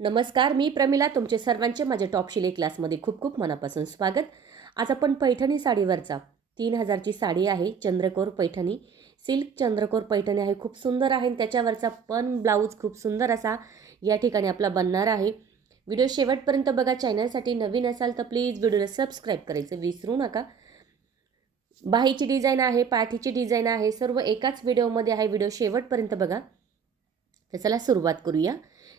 नमस्कार मी प्रमिला तुमचे सर्वांचे माझ्या टॉप शिले क्लासमध्ये खूप खूप मनापासून स्वागत. आज आपण पैठणी साडीवरचा तीन हजारची साडी आहे चंद्रकोर पैठणी. सिल्क चंद्रकोर पैठणी आहे खूप सुंदर आहे आणि त्याच्यावरचा पण ब्लाऊज खूप सुंदर असा या ठिकाणी आपला बनणार आहे. व्हिडिओ शेवटपर्यंत बघा चॅनलसाठी नवीन असाल तर प्लीज व्हिडिओला सबस्क्राईब करायचं विसरू नका. बाहीची डिझाईन आहे पाठीची डिझाईन आहे सर्व एकाच व्हिडिओमध्ये आहे व्हिडिओ शेवटपर्यंत बघा. तर चला सुरुवात करूया.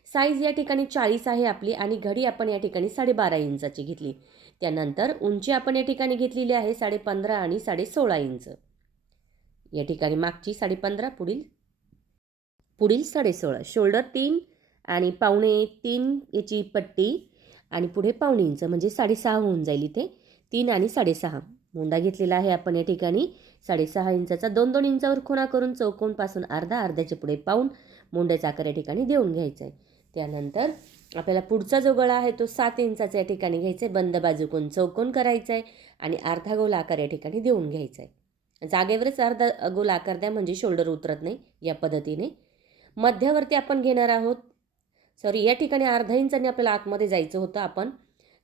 साईज या ठिकाणी चाळीस आहे आपली आणि घडी आपण या ठिकाणी साडेबारा इंचाची घेतली. त्यानंतर उंची आपण या ठिकाणी घेतलेली आहे साडेपंधरा आणि साडे सोळा इंच. या ठिकाणी मागची साडेपंधरा पुढील पुढील साडेसोळा. शोल्डर तीन आणि पावणे तीन याची पट्टी आणि पुढे पावणे इंच म्हणजे साडेसहा होऊन जाईल इथे. तीन आणि साडेसहा. मुंडा घेतलेला आहे आपण या ठिकाणी. साडेसहा इंचाचा दोन दोन इंचावर खुणा करून चौकोनपासून अर्धा अर्ध्याच्या पुढे पाऊन मुंड्याचा आकार या ठिकाणी देऊन घ्यायचा आहे. त्यानंतर आपल्याला पुढचा जो गळा आहे तो सात इंचाचा या ठिकाणी घ्यायचा आहे. बंद बाजूकून चौकोन करायचा आहे आणि अर्धा गोल आकार या ठिकाणी देऊन घ्यायचा आहे. जागेवरच अर्धा गोल आकार द्या म्हणजे शोल्डर उतरत नाही या पद्धतीने. मध्यावरती आपण घेणार आहोत. सॉरी या ठिकाणी अर्धा इंचाने आपल्याला आतमध्ये जायचं होतं आपण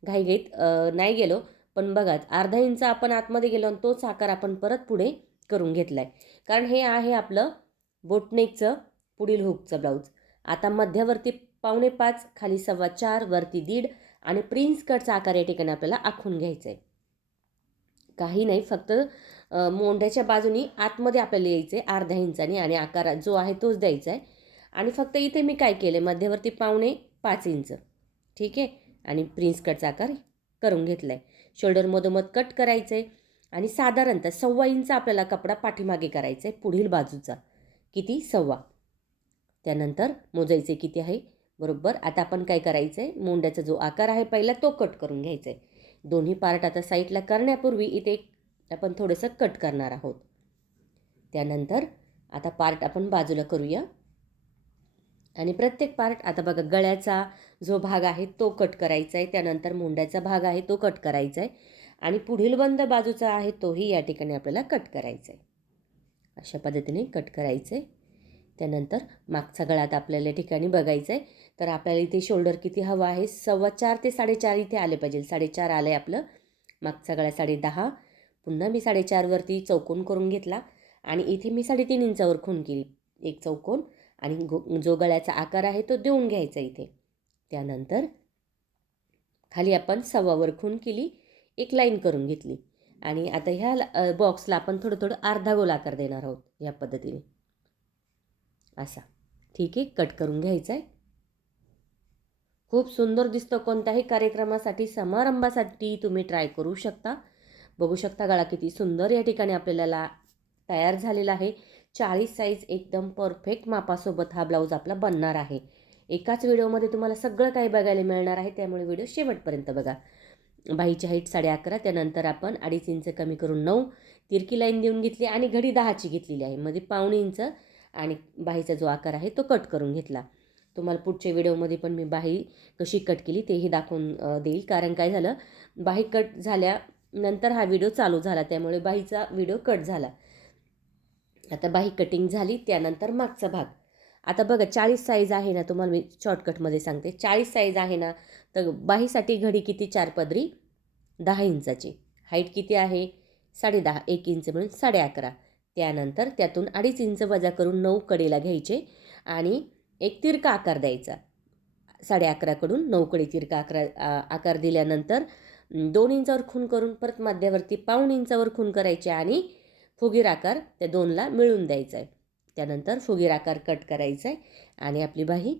घाईघाईत नाही गेलो. पण बघा अर्धा इंच आपण आतमध्ये गेलो आणि तोच आकार आपण परत पुढे करून घेतला आहे कारण हे आहे आपलं बोटनेकचं पुढील हुकचं ब्लाऊज. आता मध्यावरती पावणे पाच खाली सव्वा चार वरती दीड आणि प्रिन्स कटचा आकार या ठिकाणी आपल्याला आखून घ्यायचा आहे काही नाही फक्त मोंढ्याच्या बाजूनी आतमध्ये आपल्याला यायचं आहे अर्ध्या इंचाने आणि आकार जो आहे तोच द्यायचा आहे आणि फक्त इथे मी काय केलं मध्यवर्ती पावणे पाच इंच ठीक आहे? आणि प्रिन्स कटचा आकार करून घेतला आहे शोल्डर मधोमध कट करायचं आहे आणि साधारणतः सव्वा इंच आपल्याला कपडा पाठीमागे करायचा आहे पुढील बाजूचा. किती? सव्वा. त्यानंतर मोजायचे किती आहे? बरोबर? आता आपण काय करायचं आहे मोंड्याचा जो आकार आहे पहिला तो कट करून घ्यायचा आहे दोन्ही पार्ट आता साईडला करण्यापूर्वी इथे आपण थोडंसं कट करणार आहोत. त्यानंतर आता पार्ट आपण बाजूला करूया. आणि प्रत्येक पार्ट आता बघा गळ्याचा जो भाग आहे तो कट करायचा आहे त्यानंतर मोंड्याचा भाग आहे तो कट करायचा आहे आणि पुढील बंद बाजूचा आहे तोही या ठिकाणी आपल्याला कट करायचा आहे अशा पद्धतीने कट करायचं आहे त्यानंतर मागचा गळात आपल्याला या ठिकाणी बघायचं आहे तर आपल्याला इथे शोल्डर किती हवा आहे? सव्वा चार ते साडेचार इथे आले पाहिजे. साडेचार आलं आहे आपलं. मागचा गळा साडे दहा पुन्हा मी साडेचारवरती चौकोन करून घेतला. आणि इथे मी साडेतीन इंचावर खून केली. एक चौकोन. आणि गो जो गळ्याचा आकार आहे तो देऊन घ्यायचा इथे. त्यानंतर खाली आपण सव्वावर खून केली. एक लाईन करून घेतली. आणि आता ह्या बॉक्सला आपण थोडं थोडं अर्धा गोल आकार देणार आहोत या पद्धतीने. असा. ठीक आहे कट करून घ्यायचा आहे खूप सुंदर दिसतं कोणत्याही कार्यक्रमासाठी समारंभासाठी तुम्ही ट्राय करू शकता. बघू शकता गळा किती सुंदर या ठिकाणी आपल्याला तयार झालेला आहे. चाळीस साईज एकदम परफेक्ट मापासोबत हा ब्लाऊज आपला बनणार आहे. एकाच व्हिडिओमध्ये तुम्हाला सगळं काही बघायला मिळणार आहे त्यामुळे व्हिडिओ शेवटपर्यंत बघा. बाईची हाईट साडे अकरा त्यानंतर आपण अडीच इंच कमी करून नऊ तिरकी लाईन देऊन घेतली आणि घडी दहाची घेतलेली आहे. मध्ये पावणे इंच आणि बाहीचा जो आकार आहे तो कट करून घेतला. तुम्हाला पुढच्या व्हिडिओमध्ये पण मी बाही कशी कट केली तेही दाखवून देईल. कारण काय झालं बाही कट झाल्यानंतर हा व्हिडिओ चालू झाला. त्यामुळे बाहीचा व्हिडिओ कट झाला. आता बाही कटिंग झाली त्यानंतर मागचा भाग. आता बघा चाळीस साईज आहे ना तुम्हाला मी शॉर्टकटमध्ये सांगते. चाळीस साईज आहे ना तर बाहीसाठी घडी किती? चार पदरी दहा इंचाची. हाईट किती आहे? साडे दहा एक इंच म्हणून साडे अकरा. त्यानंतर त्यातून अडीच इंच वजा करून नऊ कडेला घ्यायचे आणि एक तिरका आकार द्यायचा. साडे अकराकडून नऊकडे तिरका अकरा आकार दिल्यानंतर दोन इंचावर खून करून परत मध्यावरती पाऊण इंचावर खून करायचे आणि फुगीर आकार त्या दोनला मिळून द्यायचा आहे. त्यानंतर फुगीर आकार कट करायचा आहे आणि आपली बाही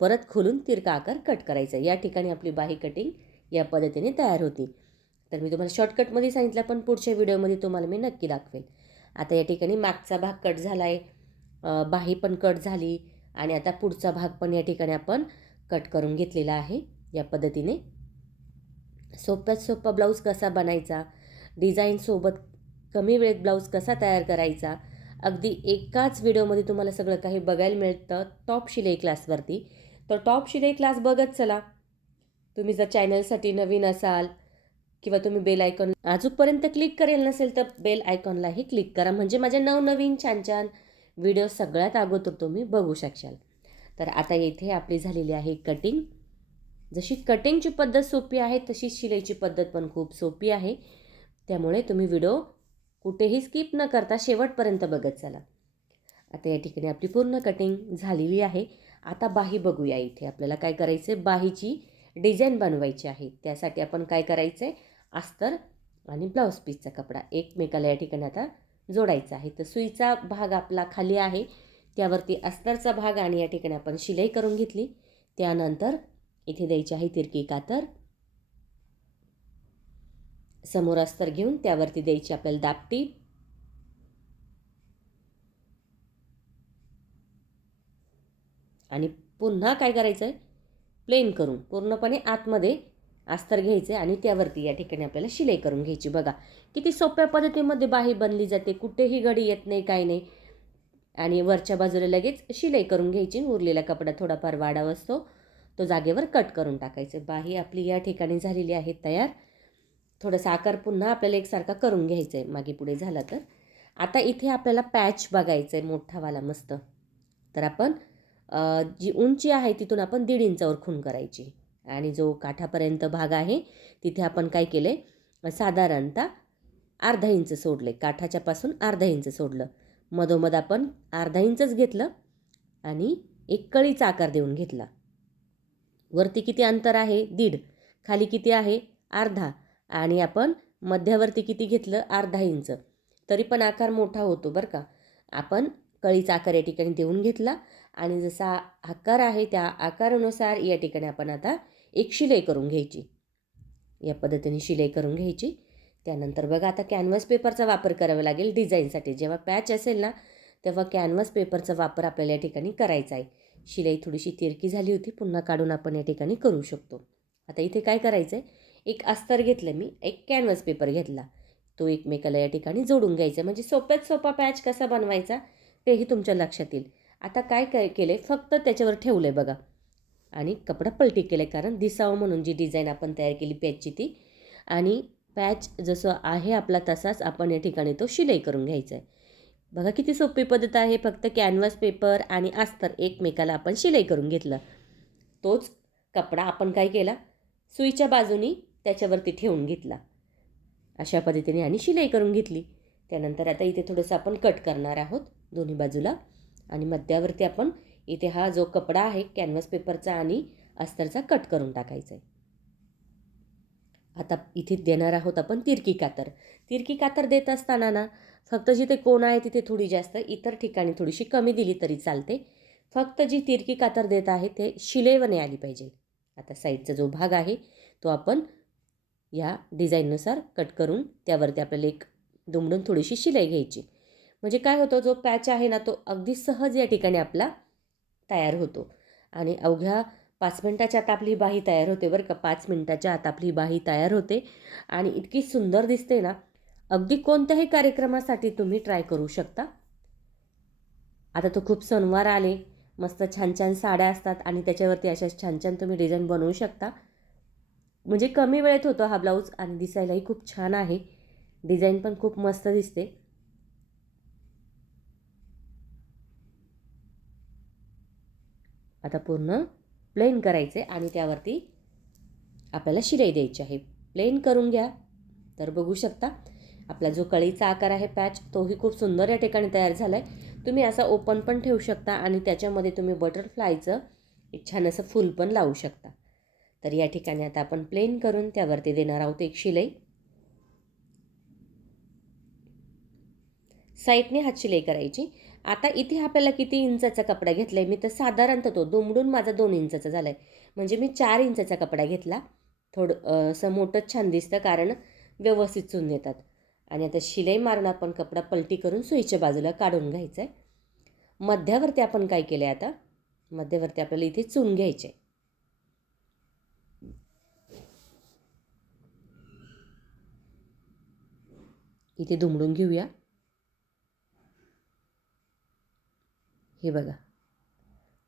परत खोलून तिरका आकार कट करायचा आहे. या ठिकाणी आपली बाही कटिंग या पद्धतीने तयार होती. तर मी तुम्हाला शॉर्टकटमध्ये सांगितलं पण पुढच्या व्हिडिओमध्ये तुम्हाला मी नक्की दाखवेल. आता या ठिकाणी मागचा भाग कट झाला आहे बाही पण कट झाली आणि आता पुढचा भाग पण या ठिकाणी आपण कट करून घेतलेला आहे या पद्धतीने. सोप्यात सोपा ब्लाऊज कसा बनायचा? डिझाईनसोबत कमी वेळेत ब्लाऊज कसा तयार करायचा? अगदी एकाच व्हिडिओमध्ये तुम्हाला सगळं काही बघायला मिळतं. टॉप शिलाई क्लासवरती तर टॉप शिलाई क्लास बघत चला. तुम्ही जर चॅनलसाठी नवीन असाल किंवा तुम्ही बेल आयकॉन अजूनपर्यंत क्लिक करेल नसेल तर बेल आयकॉनलाही क्लिक करा. म्हणजे माझ्या नवनवीन छान छान व्हिडिओ सगळ्यात अगोदर तुम्ही बघू शकाल तर आता येथे आपली झालेली आहे कटिंग जशी कटिंगची पद्धत सोपी आहे तशीच शिलाईची पद्धत पण खूप सोपी आहे. त्यामुळे तुम्ही व्हिडिओ कुठेही स्किप न करता शेवटपर्यंत बघत चला. आता या ठिकाणी आपली पूर्ण कटिंग झालेली आहे. आता बाही बघूया इथे आपल्याला काय करायचं आहे बाहीची डिझाईन बनवायची आहे. त्यासाठी आपण काय करायचं आहे अस्तर आणि ब्लाऊज पीसचा कपडा. एकमेकाला या ठिकाणी आता जोडायचा आहे. तर सुईचा भाग आपला खाली आहे. त्यावरती अस्तरचा भाग आणि या ठिकाणी आपण शिलाई करून घेतली. त्यानंतर इथे द्यायची आहे तिरकी कातर. समोर अस्तर घेऊन त्यावरती द्यायची आपल्याला दापटी. आणि पुन्हा काय करायचं आहे प्लेन करून पूर्णपणे आतमध्ये अस्तर घ्यायचे आणि त्यावरती या ठिकाणी आपल्याला शिलाई करून घ्यायची. बघा किती सोप्या पद्धतीमध्ये बाही बनली जाते. कुठेही गडी येत नाही काही नाही. आणि वरच्या बाजूला लगेच शिलाई करून घ्यायची उरलेला कपडा थोडाफार वाढावा असतो. तो जागेवर कट करून टाकायचं. बाही आपली या ठिकाणी झालेली आहे तयार. थोडासा आकार पुन्हा आपल्याला एकसारखा करून घ्यायचा आहे मागे पुढे झाला तर. आता इथे आपल्याला पॅच बघायचं आहे मोठावाला मस्त. तर आपण जी उंची आहे तिथून आपण दीड इंचावर खून करायची. आणि जो काठापर्यंत भाग आहे तिथे आपण काय केले? साधारणतः अर्धा इंच सोडले. काठाच्यापासून अर्धा इंच सोडलं. मधोमध आपण अर्धा इंचच घेतलं आणि एक कळीचा आकार देऊन घेतला. वरती किती अंतर आहे? दीड. खाली किती आहे? अर्धा. आणि आपण मध्यावरती किती घेतलं? अर्धा इंच. तरी पण आकार मोठा होतो बरं का. आपण कळीचा आकार या ठिकाणी देऊन घेतला आणि जसा आकार आहे त्या आकारानुसार या ठिकाणी आपण आता एक शिलाई करून घ्यायची. या पद्धतीने शिलाई करून घ्यायची. त्यानंतर बघा आता कॅनव्हास पेपरचा वापर करावा लागेल डिझाईनसाठी जेव्हा पॅच असेल ना तेव्हा कॅनव्हास पेपरचा वापर आपल्याला या ठिकाणी करायचा आहे. शिलाई थोडीशी तिरकी झाली होती पुन्हा काढून आपण या ठिकाणी करू शकतो. आता इथे काय करायचं आहे एक अस्तर घेतलं मी एक कॅनव्हास पेपर घेतला. तो एकमेकाला या ठिकाणी जोडून घ्यायचा. म्हणजे सोप्यात सोपा पॅच कसा बनवायचा तेही तुमच्या लक्षात येईल. आता काय काय केलं आहे फक्त त्याच्यावर ठेवलं आहे बघा. आणि कपडा पलटी केला आहे कारण दिसावं म्हणून जी डिझाईन आपण तयार केली पॅचची ती आणि पॅच जसं आहे आपला तसाच आपण या ठिकाणी तो शिलाई करून घ्यायचा आहे. बघा किती सोपी पद्धत आहे फक्त कॅनव्हास पेपर आणि अस्तर एकमेकाला आपण शिलाई करून घेतलं. तोच कपडा आपण काय केला? सुईच्या बाजूनी त्याच्यावरती ठेवून घेतला. अशा पद्धतीने आणि शिलाई करून घेतली. त्यानंतर आता इथे थोडंसं आपण कट करणार आहोत दोन्ही बाजूला. आणि मध्यावरती आपण इथे हा जो कपडा आहे कॅनव्हास पेपरचा आणि अस्तरचा कट करून टाकायचा आहे आता इथे देणार आहोत आपण तिरकी कातर. तिरकी कातर देत असताना ना फक्त जिथे कोण आहे तिथे थोडी जास्त इतर ठिकाणी थोडीशी कमी दिली तरी चालते. फक्त जी तिरकी कातर देत आहे ते शिलेवने आली पाहिजे. आता साईडचा जो भाग आहे तो आपण या डिझाईननुसार कट करून त्यावरती आपल्याला एक दुमडून थोडीशी शिलाई घ्यायची. म्हणजे काय होतं जो पॅच आहे ना तो अगदी सहज या ठिकाणी आपला तयार होतो. आणि अवघ्या पाच मिनटाच्या आत आपली बाही तयार होते बरं का. पाच मिनटाच्या आत आपली बाही तयार होते. आणि इतकी सुंदर दिसते ना. अगदी कोणत्याही कार्यक्रमासाठी तुम्ही ट्राय करू शकता. आता तो खूप सणवार आले. मस्त छान छान साड्या असतात आणि त्याच्यावरती अशा छान छान तुम्ही डिझाईन बनवू शकता. म्हणजे कमी वेळेत होतो हा ब्लाऊज आणि दिसायलाही खूप छान आहे. डिझाईन पण खूप मस्त दिसते. आता पूर्ण प्लेन करायचे आणि त्यावरती आपल्याला शिलाई द्यायची आहे. प्लेन करून घ्या. तर बघू शकता आपला जो कळीचा आकार आहे पॅच तोही खूप सुंदर या ठिकाणी तयार झाला आहे तुम्ही असा ओपन पण ठेवू शकता आणि त्याच्यामध्ये तुम्ही बटरफ्लायचं एक छान असं फूल पण लावू शकता. तर या ठिकाणी आता आपण प्लेन करून त्यावरती देणार आहोत एक शिलाई. साईडने हात शिलाई करायची. आता इथे आपल्याला किती इंचाचा कपडा घेतला आहे मी तर साधारणतः तो दुमडून माझा दोन इंचाचा झाला आहे म्हणजे मी चार इंचाचा कपडा घेतला. थोडं असं मोठंच छान दिसतं कारण व्यवस्थित चून येतात आणि आता शिलाई मारून आपण कपडा पलटी करून सुईच्या बाजूला काढून घ्यायचा आहे मध्यावरती आपण काय केलं आहे आता? मध्यावरती आपल्याला इथे चून घ्यायचे इथे दुमडून घेऊया. हे बघा.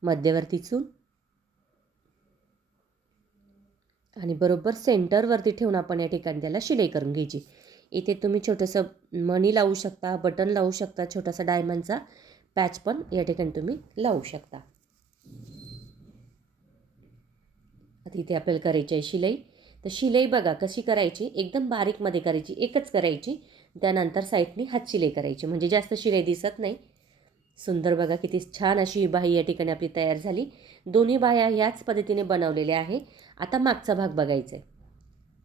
मध्यवर्ती चून आणि बरोबर सेंटरवरती ठेवून आपण या ठिकाणी त्याला शिलाई करून घ्यायची. इथे तुम्ही छोटंसं मणी लावू शकता बटन लावू शकता छोटासा डायमंडचा पॅच पण या ठिकाणी तुम्ही लावू शकता. आता इथे आपल्याला करायची आहे शिलाई. तर शिलाई बघा कशी करायची? एकदम बारीकमध्ये करायची एकच करायची. त्यानंतर साईडनी हात शिलाई करायची. म्हणजे जास्त शिलाई दिसत नाही. सुंदर बघा किती छान अशी बाही या ठिकाणी आपली तयार झाली. दोन्ही बाह्या ह्याच पद्धतीने बनवलेल्या आहे आता मागचा भाग बघायचा आहे.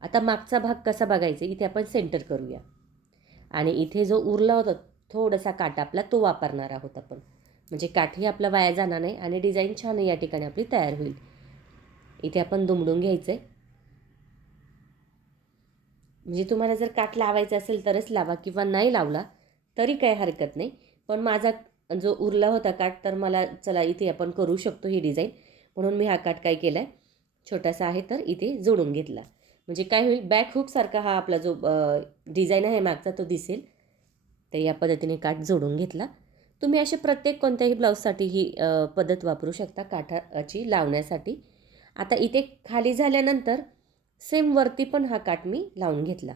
आता मागचा भाग कसा बघायचा इथे आपण सेंटर करूया. आणि इथे जो उरला होता थोडासा काट आपला तो वापरणार आहोत आपण. म्हणजे काठही आपला वाया जाणार नाही आणि डिझाईन छान या ठिकाणी आपली तयार होईल. इथे आपण दुमडून घ्यायचं आहे म्हणजे तुम्हाला जर काठ लावायचा असेल तरच लावा किंवा नाही लावला तरी काही हरकत नाही. पण माझा जो उरला होता काठ तर मला चला इथे आपण करू शकतो ही डिझाईन. म्हणून मी हा काठ काय केला आहे छोटासा आहे तर इथे जोडून घेतला. म्हणजे काय होईल? बॅक हुकसारखा हा आपला जो डिझाईन आहे मागचा तो दिसेल. तर या पद्धतीने काठ जोडून घेतला. तुम्ही असे प्रत्येक कोणत्याही ब्लाऊजसाठी ही पद्धत वापरू शकता काठाची लावण्यासाठी. आता इथे खाली झाल्यानंतर सेम वरती पण हा काठ मी लावून घेतला.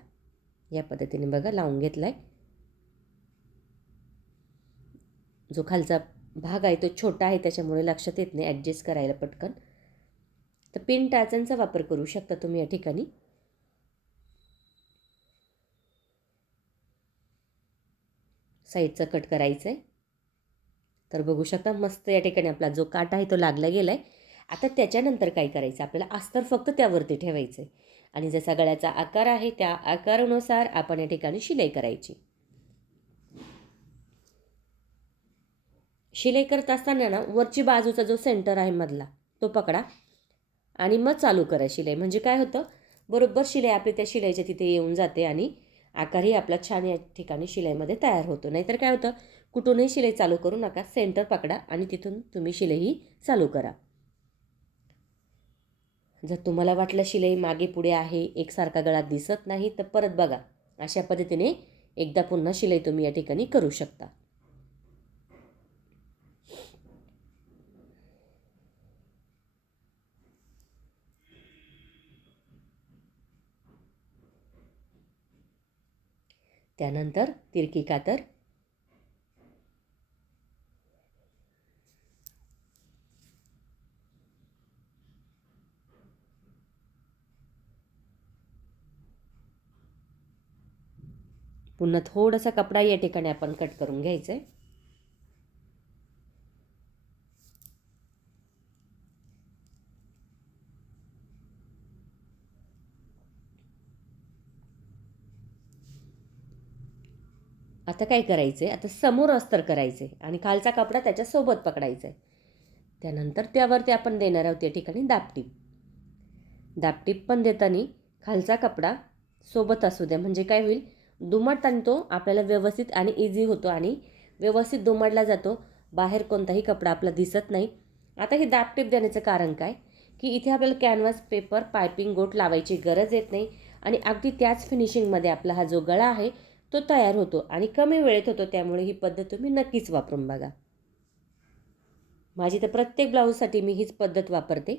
या पद्धतीने बघा लावून घेतला आहे जो खालचा भाग आहे तो छोटा आहे त्याच्यामुळे लक्षात येत नाही. ॲडजस्ट करायला पटकन. तर पिन टाचांचा वापर करू शकता तुम्ही या ठिकाणी. साईडचा कट करायचा आहे तर बघू शकता मस्त या ठिकाणी आपला जो काट आहे तो लागला गेला आहे आता त्याच्यानंतर काय करायचं? आपल्याला अस्तर फक्त त्यावरती ठेवायचं आहे आणि जसा गळ्याचा आकार आहे त्या आकारानुसार आपण या ठिकाणी शिलाई करायची. शिलाई करत असताना ना वरची बाजूचा जो सेंटर आहे मधला तो पकडा आणि मग चालू करा शिलाई. म्हणजे काय होतं? बरोबर शिलाई आपली त्या शिलाईच्या तिथे येऊन जाते आणि आकारही आपला छान या ठिकाणी शिलाईमध्ये तयार होतो. नाहीतर काय होतं? कुठूनही शिलाई चालू करू नका. सेंटर पकडा आणि तिथून तुम्ही शिलाईही चालू करा. जर तुम्हाला वाटलं शिलाई मागे पुढे आहे एकसारखा गळा दिसत नाही तर परत बघा. अशा पद्धतीने एकदा पुन्हा शिलाई तुम्ही या ठिकाणी करू शकता. त्यानंतर तिरकी कातर. पुन्हा थोडासा कपडा या ठिकाणी आपण कट करून घ्यायचा आहे आता काय करायचं आहे आता समोर अस्तर करायचं आहे आणि खालचा कपडा त्याच्यासोबत पकडायचा आहे त्यानंतर त्यावरती आपण देणार आहोत त्या ठिकाणी दापटीप दापटीप पण देताना खालचा कपडा सोबत असू द्या. म्हणजे काय होईल? दुमडताना तो आपल्याला व्यवस्थित आणि इझी होतो आणि व्यवस्थित दुमडला जातो. बाहेर कोणताही कपडा आपला दिसत नाही. आता हे दापटीप देण्याचं कारण काय? की इथे आपल्याला कॅनव्हास पेपर पायपिंग गोट लावायची गरज येत नाही. आणि अगदी त्याच फिनिशिंगमध्ये आपला हा जो गळा आहे तो तयार होतो आणि कमी वेळेत होतो त्यामुळे ही पद्धत तुम्ही नक्कीच वापरून बघा. माझी तर प्रत्येक ब्लाऊजसाठी मी हीच पद्धत वापरते.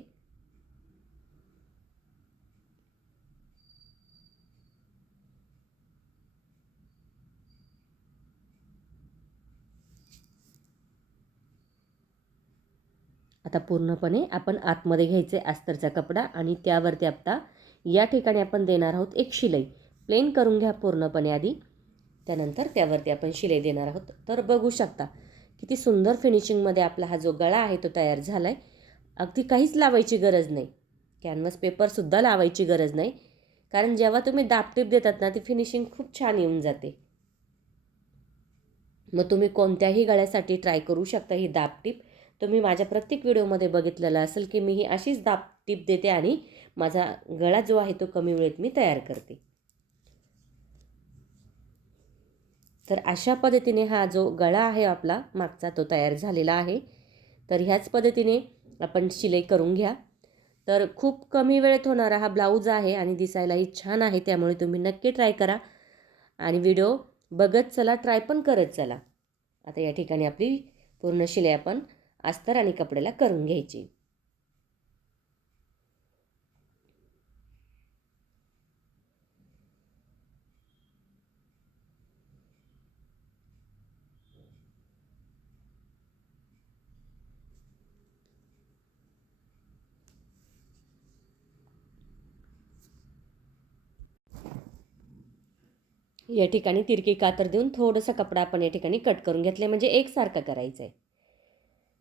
आता पूर्णपणे आपण आतमध्ये घ्यायचे अस्तरचा कपडा आणि त्यावरती आता या ठिकाणी आपण देणार आहोत एक शिलाई. प्लेन करून घ्या पूर्णपणे आधी. त्यानंतर त्यावरती आपण शिलाई देणार आहोत. तर बघू शकता किती सुंदर फिनिशिंगमध्ये आपला हा जो गळा आहे तो तयार झाला आहे अगदी काहीच लावायची गरज नाही. कॅनव्हास पेपरसुद्धा लावायची गरज नाही. कारण जेव्हा तुम्ही दापटीप देतात ना ती फिनिशिंग खूप छान येऊन जाते. मग तुम्ही कोणत्याही गळ्यासाठी ट्राय करू शकता ही दापटीप तुम्ही माझ्या प्रत्येक व्हिडिओमध्ये बघितलेलं असेल की मी ही अशीच दापटीप देते आणि माझा गळा जो आहे तो कमी वेळेत मी तयार करते. तर अशा पद्धतीने हा जो गळा आहे आपला मागचा तो तयार झालेला आहे. तर ह्याच पद्धतीने आपण शिलाई करून घ्या. तर खूप कमी वेळेत होणारा हा ब्लाऊज आहे आणि दिसायलाही छान आहे त्यामुळे तुम्ही नक्की ट्राय करा. आणि व्हिडिओ बघत चला ट्राय पण करत चला. आता या ठिकाणी आपली पूर्ण शिलाई आपण अस्तर आणि कपड्याला करून घ्यायची. या ठिकाणी तिरकी कातर देऊन थोडंसं कपडा आपण या ठिकाणी कट करून घेतले म्हणजे एकसारखं करायचं आहे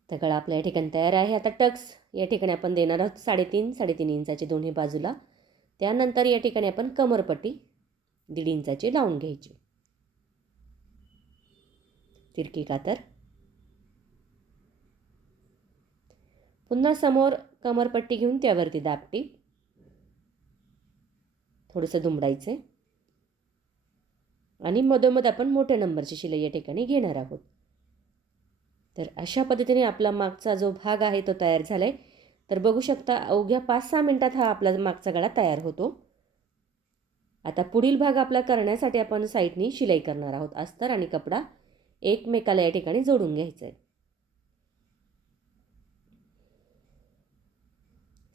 तर गळा आपल्या या ठिकाणी तयार आहे. आता टक्स या ठिकाणी आपण देणार आहोत साडेतीन साडेतीन इंचाचे दोन्ही बाजूला. त्यानंतर या ठिकाणी आपण कमरपट्टी दीड इंचाची लावून घ्यायची. तिरकी कातर. पुन्हा समोर कमरपट्टी घेऊन त्यावरती दापटी थोडंसं दुमडायचं आणि मधोमध आपण मोठ्या नंबरची शिलाई या ठिकाणी घेणार आहोत. तर अशा पद्धतीने आपला मागचा जो भाग आहे तो तयार झाला आहे तर बघू शकता अवघ्या पाच सहा मिनटात हा आपला मागचा गळा तयार होतो. आता पुढील भाग आपला करण्यासाठी आपण साईडनी शिलाई करणार आहोत. अस्तर आणि कपडा एकमेकाला या ठिकाणी जोडून घ्यायचं आहे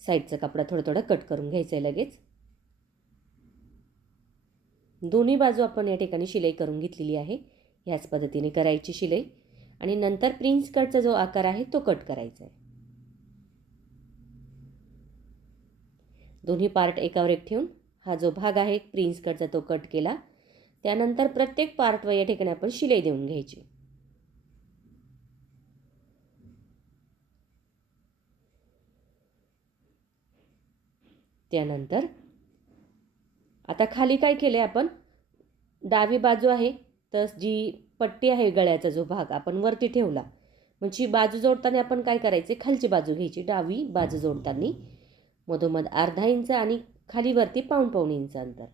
साईडचा कपडा थोडं थोडं कट करून घ्यायचं आहे लगेच. दोन्ही बाजू आपण या ठिकाणी शिलाई करून घेतलेली आहे. ह्याच पद्धतीने करायची शिलाई. आणि नंतर प्रिन्स कटचा जो आकार आहे तो कट करायचा आहे. दोन्ही पार्ट एकावर एक ठेवून हा जो भाग आहे प्रिन्स कटचा तो कट केला. त्यानंतर प्रत्येक पार्टवर या ठिकाणी आपण शिलाई देऊन घ्यायची. त्यानंतर आता खाली काय केले आपण? डावी बाजू आहे तर जी पट्टी आहे गळ्याचा जो भाग आपण वरती ठेवला. म्हणजे बाजू जोडताना आपण काय करायचे? खालची बाजू घ्यायची डावी बाजू जोडताना. मधोमध अर्धा इंच आणि खाली वरती पाऊण पाऊण इंच अंतर.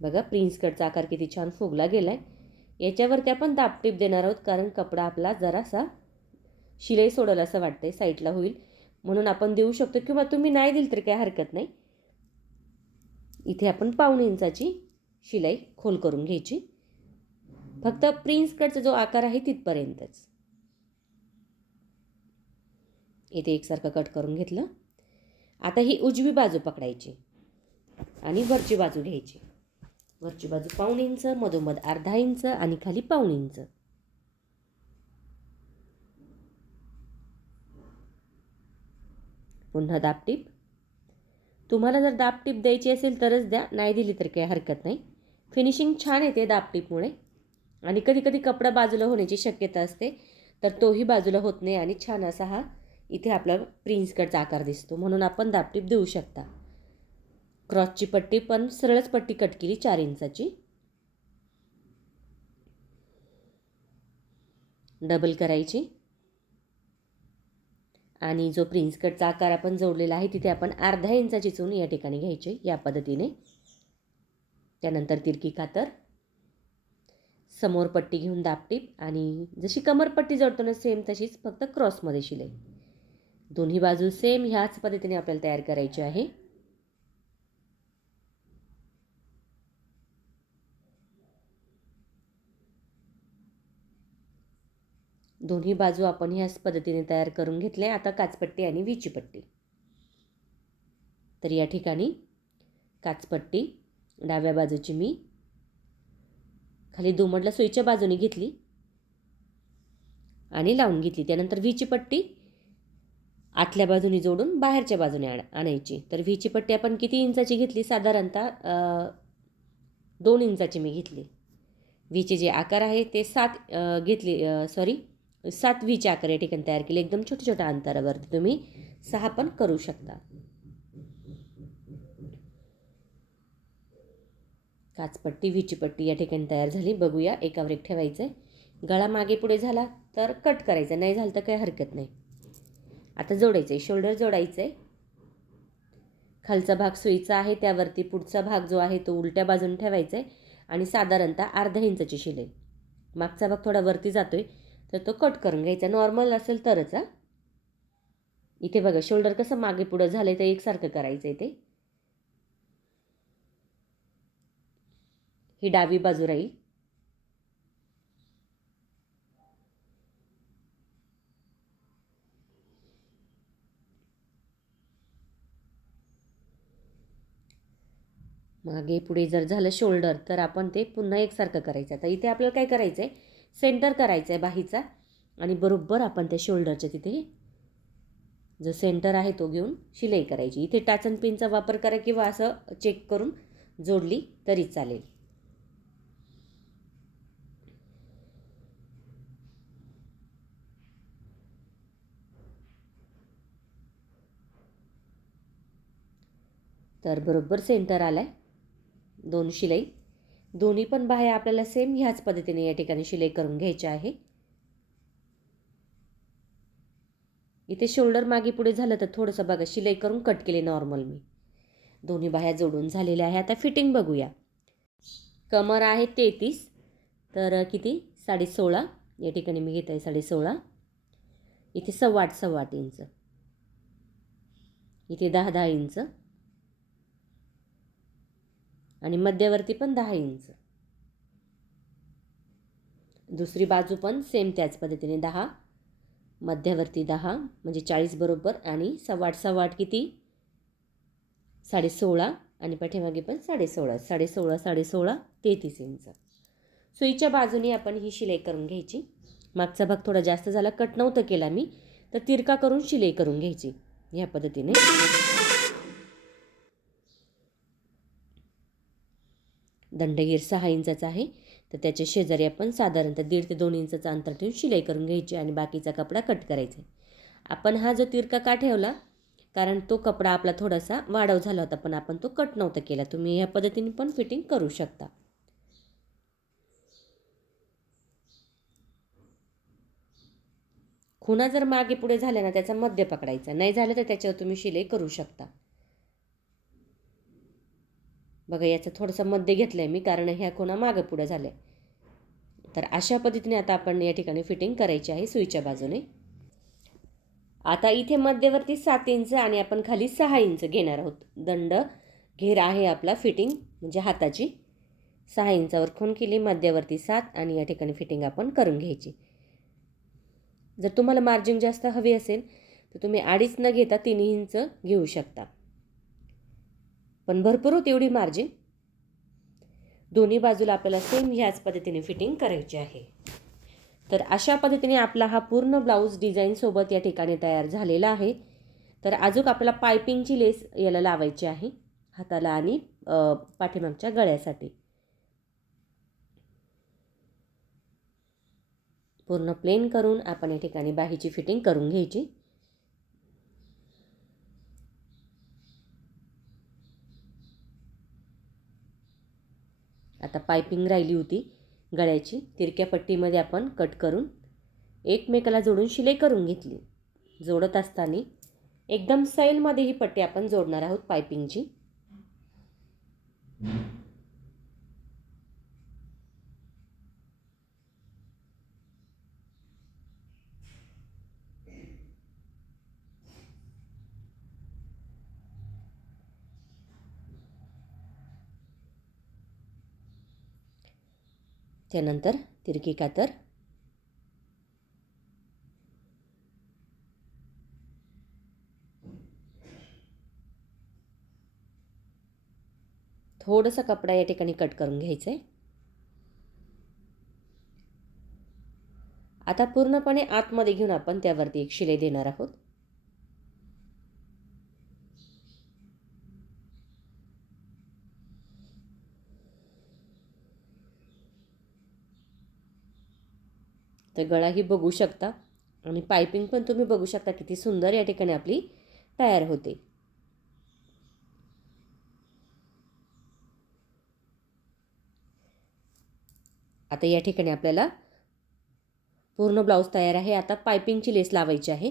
बघा प्रिन्स कटचा आकार किती छान फुगला गेला आहे याच्यावरती आपण दापटीप देणार आहोत कारण कपडा आपला जरासा शिलाई सोडवला असं वाटतं आहे साईडला होईल. म्हणून आपण देऊ शकतो किंवा तुम्ही नाही दिली तरी काही हरकत नाही. इथे आपण पाऊण इंचाची शिलाई खोल करून घ्यायची. फक्त प्रिन्स कटचा जो आकार आहे तिथपर्यंतच. इथे एकसारखं कट करून घेतलं. आता ही उजवी बाजू पकडायची आणि वरची बाजू घ्यायची. वरची बाजू पाऊण इंच मधोमध अर्धा इंच आणि खाली पाऊण इंच. पुन्हा दापटीप तुम्हाला जर दापटीप द्यायची असेल तरच द्या नाही दिली तर काही हरकत नाही. फिनिशिंग छान येते दापटीपमुळे आणि कधीकधी कपडा बाजूला होण्याची शक्यता असते तर तोही बाजूला होत नाही आणि छान असा हा इथे आपला प्रिन्स कटचा आकार दिसतो. म्हणून आपण दापटीप देऊ शकता. क्रॉसची पट्टी पण सरळच पट्टी कट केली चार इंचाची. डबल करायची. आणि जो प्रिन्स कटचा आकार आपण जोडलेला आहे तिथे आपण अर्धा इंचाची चून या ठिकाणी घ्यायची या पद्धतीने. त्यानंतर तिरकी कातर समोर पट्टी घेऊन दापटीप आणि जशी कमरपट्टी जोडतो ना सेम तशीच फक्त क्रॉसमध्ये शिलाई. दोन्ही बाजू सेम ह्याच पद्धतीने आपल्याला तयार करायची आहे. दोन्ही बाजू आपण ह्याच पद्धतीने तयार करून घेतले. आता काचपट्टी आणि विची पट्टी तर या ठिकाणी काचपट्टी डाव्या बाजूची मी. खाली दुमडला सुईच्या बाजूने घेतली. आणि लावून घेतली. त्यानंतर व्हीची पट्टी आतल्या बाजूने जोडून बाहेरच्या बाजूने आण आणायची. तर व्हीची पट्टी आपण किती इंचाची घेतली? साधारणतः दोन इंचाची मी घेतली. व्हीचे जे आकार आहे ते सात घेतले सॉरी सात व्हीचे आकार या ठिकाणी तयार केली. एकदम छोट्या छोट्या अंतरावरती तुम्ही सहा पण करू शकता. काचपट्टी व्हीची पट्टी या ठिकाणी तयार झाली. बघूया एकावर एक ठेवायचं आहे गळा मागे पुढे झाला तर कट करायचं. नाही झालं तर काही हरकत नाही. आता जोडायचं आहे शोल्डर जोडायचं आहे खालचा भाग सुईचा आहे. त्यावरती पुढचा भाग जो आहे तो उलट्या बाजून ठेवायचा आहे आणि साधारणतः अर्धा इंचाची शिलाई. मागचा भाग थोडा वरती जातो आहे तर तो कट करून घ्यायचा. नॉर्मल असेल तरच हा. इथे बघा शोल्डर कसं मागे पुढं झालं आहे तर एकसारखं करायचं आहे ते. ही डावी बाजू राहील. मागे पुढे जर झालं शोल्डर तर आपण ते पुन्हा एकसारखं करायचं. आता इथे आपल्याला काय करायचं आहे सेंटर करायचा आहे बाहीचा. आणि बरोबर आपण त्या शोल्डरच्या तिथे जो सेंटर आहे तो घेऊन शिलाई करायची. इथे टाच अँड पिनचा वापर करा किंवा असं चेक करून जोडली तरी चालेल. तर बरोबर सेंटर आला आहे दोन शिलाई. दोन्ही पण बाह्या आपल्याला सेम ह्याच पद्धतीने या ठिकाणी शिलाई करून घ्यायची आहे. इथे शोल्डर मागे पुढे झालं तर थोडंसं बघा शिलाई करून कट केली नॉर्मल मी. दोन्ही बाह्या जोडून झालेल्या आहे. आता फिटिंग बघूया. कमर आहे तेहतीस तर किती? साडे सोळा या ठिकाणी मी घेत आहे साडे सोळा इथे सव्वा आठ सव्वा आठ इंच. इथे दहा दहा इंच. आणि मध्यवर्ती पण दहा इंच. दुसरी बाजू पण सेम त्याच पद्धतीने दहा मध्यवर्ती दहा म्हणजे चाळीस बरोबर आणि सव्वाट सव्वाट किती? साडे सोळा आणि पाठीमागे पण साडे सोळा साडे सोळा साडे सोळा तेहतीस इंच. सुईच्या बाजूने आपण ही शिलाई करून घ्यायची. मागचा भाग थोडा जास्त झाला कट नव्हतं केला मी तर तिरका करून शिलाई करून घ्यायची ह्या पद्धतीने. दंडगीर सहा इंचाचा आहे. तर त्याच्या शेजारी आपण साधारणतः दीड ते दोन इंचाचं अंतर ठेवून शिलाई करून घ्यायची आणि बाकीचा कपडा कट करायचा आपण हा जो तिरका का ठेवला? कारण तो कपडा आपला थोडासा वाढव झाला होता पण आपण तो कट नव्हता केला. तुम्ही ह्या पद्धतीने पण फिटिंग करू शकता. खुणा जर मागे पुढे झाल्या ना त्याचा मध्य पकडायचा. नाही झालं तर त्याच्यावर तुम्ही शिलाई करू शकता. बघा याचं थोडंसं मध्य घेतलं आहे मी कारण ह्या खुणा मागं पुढं झाल्या? तर अशा पद्धतीने आता आपण या ठिकाणी फिटिंग करायची आहे सुईच्या बाजूने. आता इथे मध्यवर्ती सात इंच आणि आपण खाली सहा इंच घेणार आहोत. दंड घेर आहे आपला फिटिंग म्हणजे हाताची. सहा इंचावर खून केली मध्यवर्ती सात आणि या ठिकाणी फिटिंग आपण करून घ्यायची. जर तुम्हाला मार्जिन जास्त हवी असेल तर तुम्ही अडीच न घेता तीन इंच घेऊ शकता. पण भरपूर होती एवढी मार्जिन दोन्ही बाजूला आपल्याला सेम ह्याच पद्धतीने फिटिंग करायची आहे. तर अशा पद्धतीने आपला हा पूर्ण ब्लाऊज डिझाईनसोबत या ठिकाणी तयार झालेला आहे. तर अजून आपल्याला पायपिंगची लेस याला लावायची आहे हाताला आणि पाठीमागच्या गळ्यासाठी. पूर्ण प्लेन करून आपण या ठिकाणी बाहीची फिटिंग करून घ्यायची. आता पायपिंग राहिली होती गळ्याची. तिरक्या पट्टीमध्ये आपण कट करून एकमेकाला जोडून शिलाई करून घेतली. जोडत असताना एकदम सैलमध्ये ही पट्टी आपण जोडणार आहोत पायपिंगची. त्यानंतर तिरकी कातर. थोडंसं कपडा या ठिकाणी कट करून घ्यायचं आहे आता पूर्णपणे आतमध्ये घेऊन आपण त्यावरती एक शिलाई देणार आहोत. तर गळाही बघू शकता. आणि पायपिंग पण तुम्ही बघू शकता किती सुंदर या ठिकाणी आपली तयार होते. आता या ठिकाणी आपल्याला पूर्ण ब्लाऊज तयार आहे. आता पायपिंगची लेस लावायची आहे.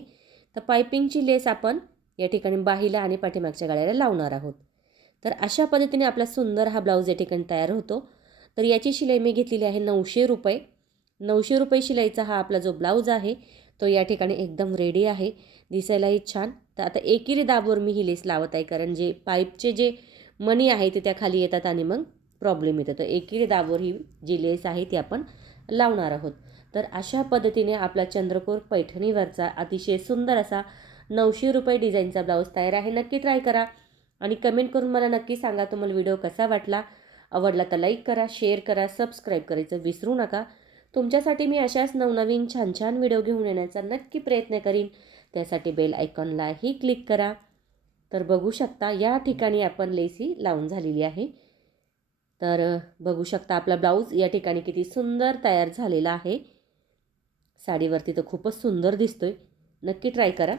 तर पायपिंगची लेस आपण या ठिकाणी बाहीला आणि पाठीमागच्या गळ्याला लावणार आहोत. तर अशा पद्धतीने आपला सुंदर हा ब्लाऊज या ठिकाणी तयार होतो. तर याची शिलाई मी घेतलेली आहे नऊशे रुपये. नऊशे रुपये शिलाईचा हा आपला जो ब्लाऊज आहे तो या ठिकाणी एकदम रेडी आहे. दिसायलाही छान. तर आता एकेरी दाबवर मी ही लेस लावत आहे कारण जे पाईपचे जे मणी आहे ते त्या खाली येतात आणि मग प्रॉब्लेम येतो. तर एकेरी दाबवर ही जी लेस आहे ती आपण लावणार आहोत. तर अशा पद्धतीने आपला चंद्रकोर पैठणीवरचा अतिशय सुंदर असा नऊशे रुपये डिझाईनचा ब्लाऊज तयार आहे. नक्की ट्राय करा आणि कमेंट करून मला नक्की सांगा तुम्हाला व्हिडिओ कसा वाटला. आवडला तर लाईक करा शेअर करा सबस्क्राईब करायचं विसरू नका. तुमच्यासाठी मी अशाच नवनवीन छान छान व्हिडिओ घेऊन येण्याचा नक्की प्रयत्न करीन. त्यासाठी बेल आयकॉनलाही क्लिक करा. तर बघू शकता या ठिकाणी आपण लेसी लावून झालेली आहे. तर बघू शकता आपला ब्लाऊज या ठिकाणी किती सुंदर तयार झालेला आहे. साडीवरती तर खूपच सुंदर दिसतोय. नक्की ट्राय करा.